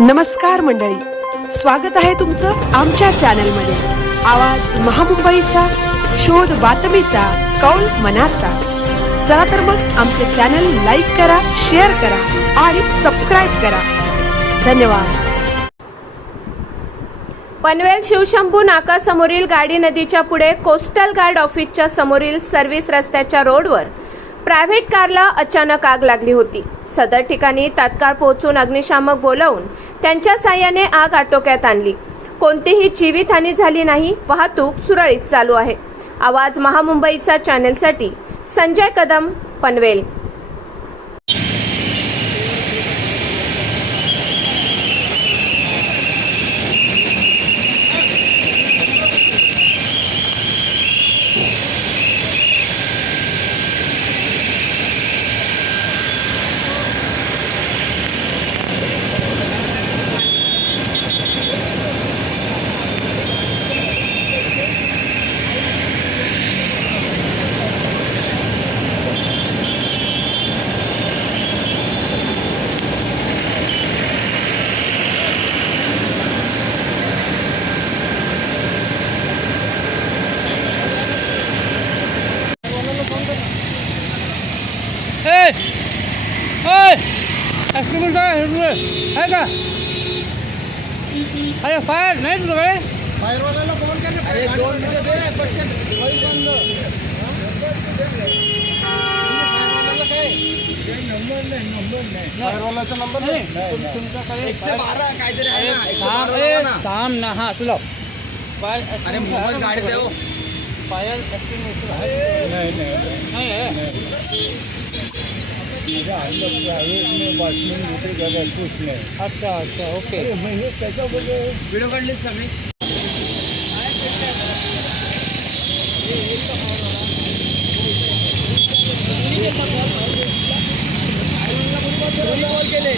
नमस्कार मंडळी, स्वागत आहे तुमचं आमच्या चॅनलमध्ये। आवाज महामुंबईचा, शोध बातमीचा, कौल मनाचा। चला तर मग आमचे चॅनल लाईक करा, शेअर करा आणि सबस्क्राइब करा। धन्यवाद। पनवेल शिवशंभू नाका समोरील गाडी नदीच्या पुढे कोस्टल गार्ड ऑफिसच्या समोरील सर्व्हिस रस्त्याच्या रोडवर प्रायव्हेट कारला अचानक आग लागली होती। सदर ठिकाणी तात्काळ पोहोचून अग्निशामक बोलावून त्यांच्या साहाय्याने आग आटोक्यात आणली। कोणतीही जीवितहानी झाली नाही, वाहतूक सुरळीत चालू आहे। आवाज महामुंबईचा चॅनलसाठी संजय कदम, पनवेल। एस्टिमेट है का? अरे फायर नहीं तुझे फायरवाल्याला फोन कर। अरे 2 मिनिटं दे, पटकन फायर बंद। फायरवाल्याला काय नंबर नाही फायरवाल्याचा नंबर नाही तुमच्याकडे 112 काहीतरी आहे ना? थांब ना। हां चलो फायर। अरे मोबाईल गाडी दे। फायर एस्टिमेशन नहीं है। बातमी मोठी जगह कुछ नहीं। अच्छा अच्छा ओके। मैं ये कैसा बोल रहे हो? वीडियो काढली सगळी। कॉल केले